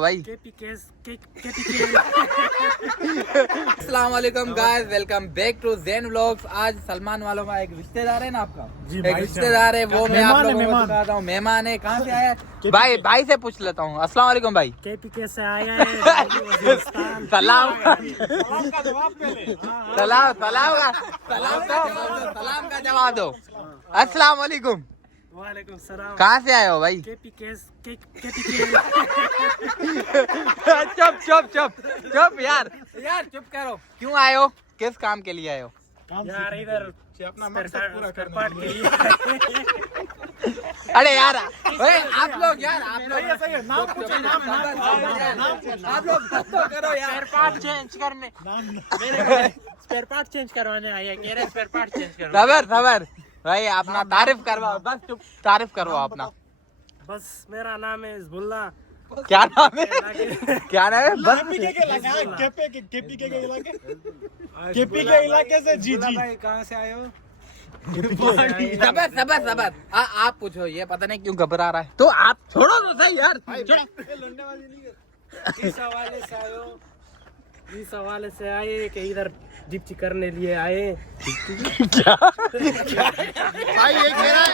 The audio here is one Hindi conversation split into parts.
भाई अस्सलाम वालेकुम guys, welcome back to Zen vlogs. आज सलमान वालों का एक रिश्तेदार है ना आपका, एक रिश्तेदार है, वो मैं आप लोगों को दिखाता हूँ। मेहमान है, कहाँ से आया भाई से पूछ लेता हूँ। अस्सलाम वालेकुम भाई। KPK से आया है। सलाम का जवाब दो। अस्सलाम वालेकुम। वालेकुम सलाम। कहाँ से आए हो भाई? KPK चुप यार चुप करो। क्यों आए हो? किस काम के लिए आए हो? यार इधर अपना मकसद पूरा करने के लिए। अरे यार आप लोग नाम पूछो, नाम आप लोग तो करो यार। स्पेयर पार्ट चेंज करने स्पेयर पार्ट चेंज करवाने आया, कह रहे स्पेयर पार्ट चेंज करवाने। सबर भाई, अपना तारीफ करवाओ, बस चुप तारीफ करवाओ अपना। बस मेरा नाम है हिजबुल्ला। क्या नाम है? बस KPK इलाके से। जी भाई कहाँ से आए हो? सबर आप पूछो। ये पता नहीं क्यों घबरा रहा है, तो आप छोड़ो तो सही यार। इस हवाले से आए कि इधर डिप्टी करने लिए आए। क्या भाई ये कह रहा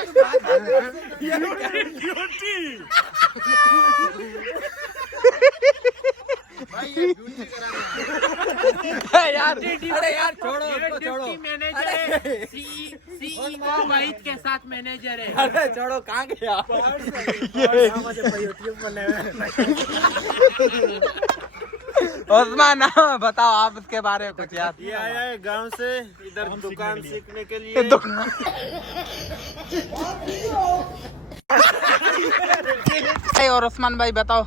है यार, अरे यार छोड़ो उसको, छोड़ो। मैनेजर है, CEO वाहिद के साथ मैनेजर है। अरे छोड़ो, कहाँ गया? उस्मान बताओ आप इसके बारे में कुछ यार। ये आया है गांव से इधर दुकान सीखने के लिए। और उस्मान भाई बताओ।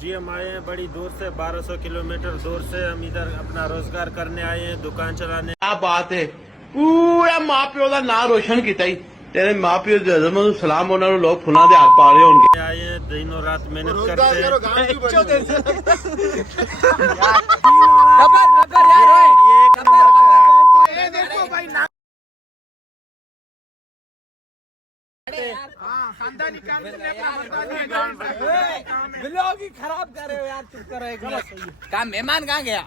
जी हम आए हैं बड़ी दूर से, 1200 किलोमीटर दूर से हम इधर अपना रोजगार करने आए हैं, दुकान चलाने। क्या बात है, पूरा माँ प्यो का नाम रोशन किया। तेरे माँ प्यो सलाम उन्होंने लोग फुना दे हाथ पा रहे हो उनके। आए हैं दिनों रात मेहनत करते हैं। खराब कर रहे हो यार, चुप करो एक मिनट। कहा मेहमान कहाँ गया?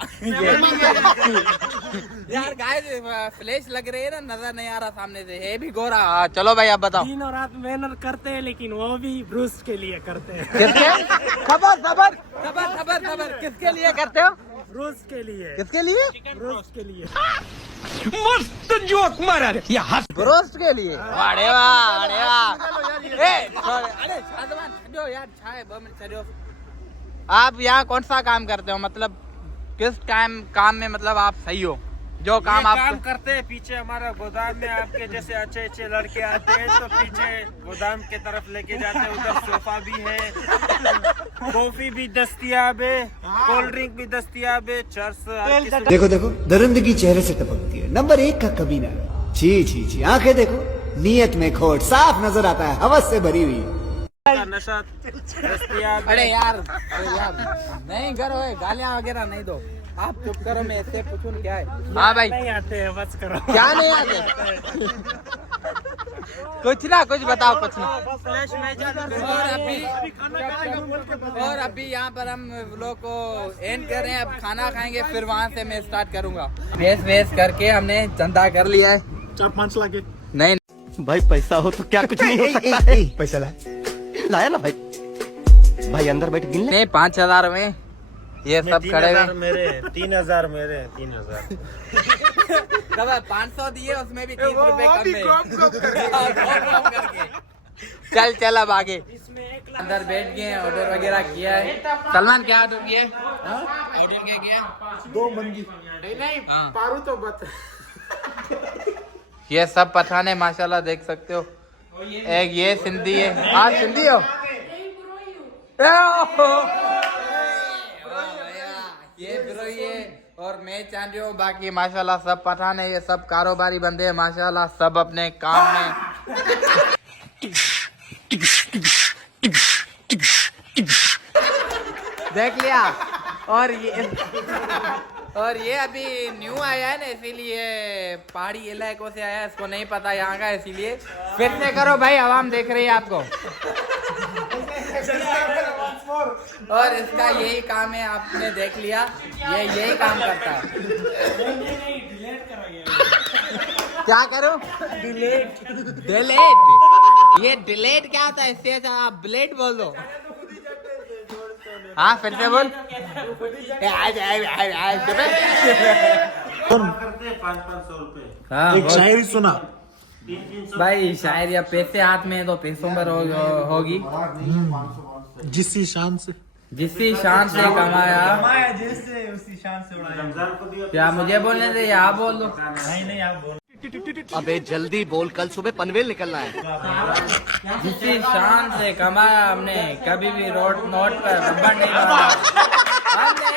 यार गाइस फ्लैश लग रही है ना, नजर नहीं आ रहा सामने से, है भी गोरा। हाँ चलो भाई आप बताओ। दिनों रात मेहनत करते हैं, लेकिन वो भी ब्रूस के लिए करते हैं। किसके? खबर किसके लिए करते हो? ब्रूस के लिए। किसके लिए? ब्रूस के लिए। मस्त जोक मारा रे ये हंस। ब्रोस्ट के लिए। अरे वाह अरे छो यार, छाए 2 मिनट छो। आप यहाँ कौन सा काम करते हो, मतलब किस काम में मतलब आप सही हो? जो काम आप काम करते हैं पीछे हमारा गोदाम में, आपके जैसे अच्छे लड़के आते हैं तो पीछे गोदाम के तरफ लेके जाते हैं। उधर सोफा भी है, कॉफी भी दस्तयाब है, कोल्ड ड्रिंक भी दस्तयाब है, चर्च। देखो दरिंदगी चेहरे से टपकती है। नंबर 1 का कमीना। छी आंखें देखो, नीयत में खोट साफ नजर आता है, हवस से भरी हुई। नशा दस्तयाब। अरे यार नहीं करो, गालियाँ वगैरह नहीं दो। आप चुप करो, मैं इससे पूछूं क्या है। हाँ भाई नहीं आते हैं, बस करो। क्या नहीं आते? कुछ बताओ कुछ ना। और अभी यहाँ पर हम लोग को एंड कर रहे हैं, अब खाना खाएंगे, फिर वहाँ से मैं स्टार्ट करूँगा। वेस्ट करके हमने चंदा कर लिया है 4-5 लाख। नहीं भाई पैसा हो तो क्या कुछ नहीं हो सकता। पैसा लाया ना भाई अंदर बैठ गिन ले। नहीं 5,000 में ये सब खड़े हुए। मेरे 3,000 मेरे 3,000। 500 दिए, उसमें भी 30 रुपए कम है। चल अब आगे। अंदर बैठ गए, ऑर्डर वगैरह किया है। सलमान क्या ऑर्डर किया है? ऑर्डर क्या किया? 2 मंगी। नहीं हाँ। पारू तो बत। ये सब पठान है माशाल्लाह, देख सकते हो। एक ये सिंधी है। आप सिंधी हो? ये ब्रोई है और मैं चांदी हूँ। बाकी माशाल्लाह सब पठान है, ये सब कारोबारी बंदे हैं माशाल्लाह, सब अपने काम में। देख लिया। और ये अभी न्यू आया है ना, इसीलिए पहाड़ी इलाकों से आया है, इसको नहीं पता यहाँ का, इसीलिए फिर से करो भाई, आवाम देख रही है आपको। और इसका यही काम है, आपने देख लिया, ये यही काम करता है। क्या करूं? डिलीट। ये डिलीट क्या होता है? इससे अच्छा आप ब्लेड बोल दो। हाँ फिर से बोल। करते 500 रुपए। हाँ एक शायरी सुना। भाई शायद या पैसे हाथ में है तो पैसों पर होगी। जिसी शान से जिसकी शान से कमाया। जैसे उसी शान से उड़ाया। रमजान को दिया क्या मुझे बोलने दे या आप बोल दो? नहीं आप बोल। अबे जल्दी बोल, कल सुबह पनवेल निकलना है। जिसकी शान से कमाया हमने, कभी भी नोट पर रबड़ नहीं मारा हमने।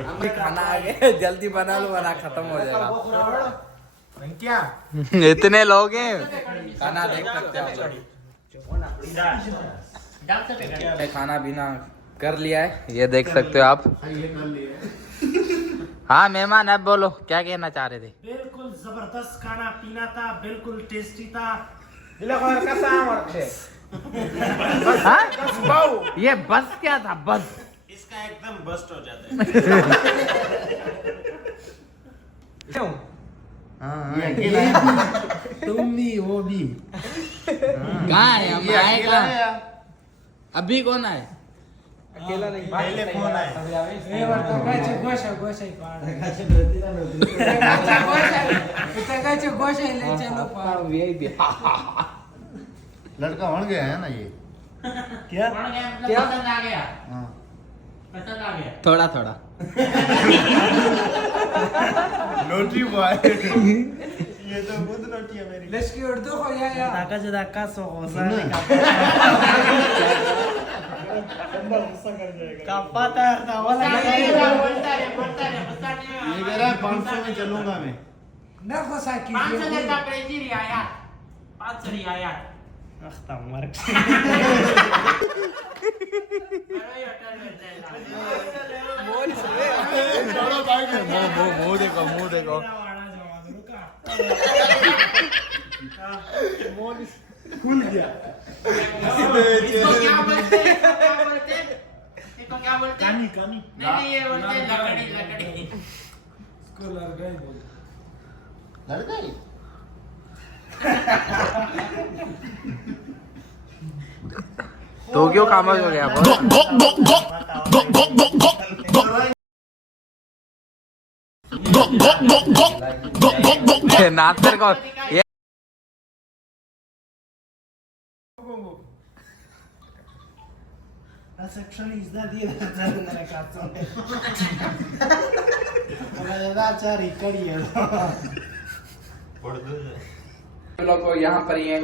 अभी खाना आ गया, जल्दी बना लो वरना खत्म हो जाएगा। क्या इतने लोग हैं, खाना देख सकते हो आप। खाना पीना कर लिया है, ये देख सकते हो आप। हाँ मेहमान, अब बोलो क्या कहना चाह रहे थे? बिल्कुल जबरदस्त खाना पीना था, बिल्कुल टेस्टी था। हाँ? ये बस क्या था? बस इसका एकदम बस्ट हो जाता है। तुम भी वो भी कहाँ है? हम आए कहाँ? अभी कौन आए? पहले कौन आए? लड़का बन गया है ना ये। क्या पसंद आ गया, पसंद आ गया। थोड़ा थोड़ा। Notary boy. ये तो खुद नोटी है मेरी। Leski urdu ho ya. धक्का से धक्का सो गुस्सा कर जाएगा। कापाता था वाला। बोलता है ये कह रहा है 500 में चलूंगा मैं। ना गुस्सा कीजिए। 500 देता क्रेजी रियाया, 500 रियाया। अख्ता मर। मुंह देखो, मुंह देखो। खुल गया। इसको क्या बोलते हैं? इसको क्या बोलते हैं? कानी कानी। नहीं ये बोलते हैं लकड़ी, लकड़ी। इसको लड़का ही बोलते। लड़का ही। तो क्यों खामोश हो गया? नाश्ते को ये Sexually is that the other cazzo. Ma c'è ricarica. लोग को यहाँ पर ही है।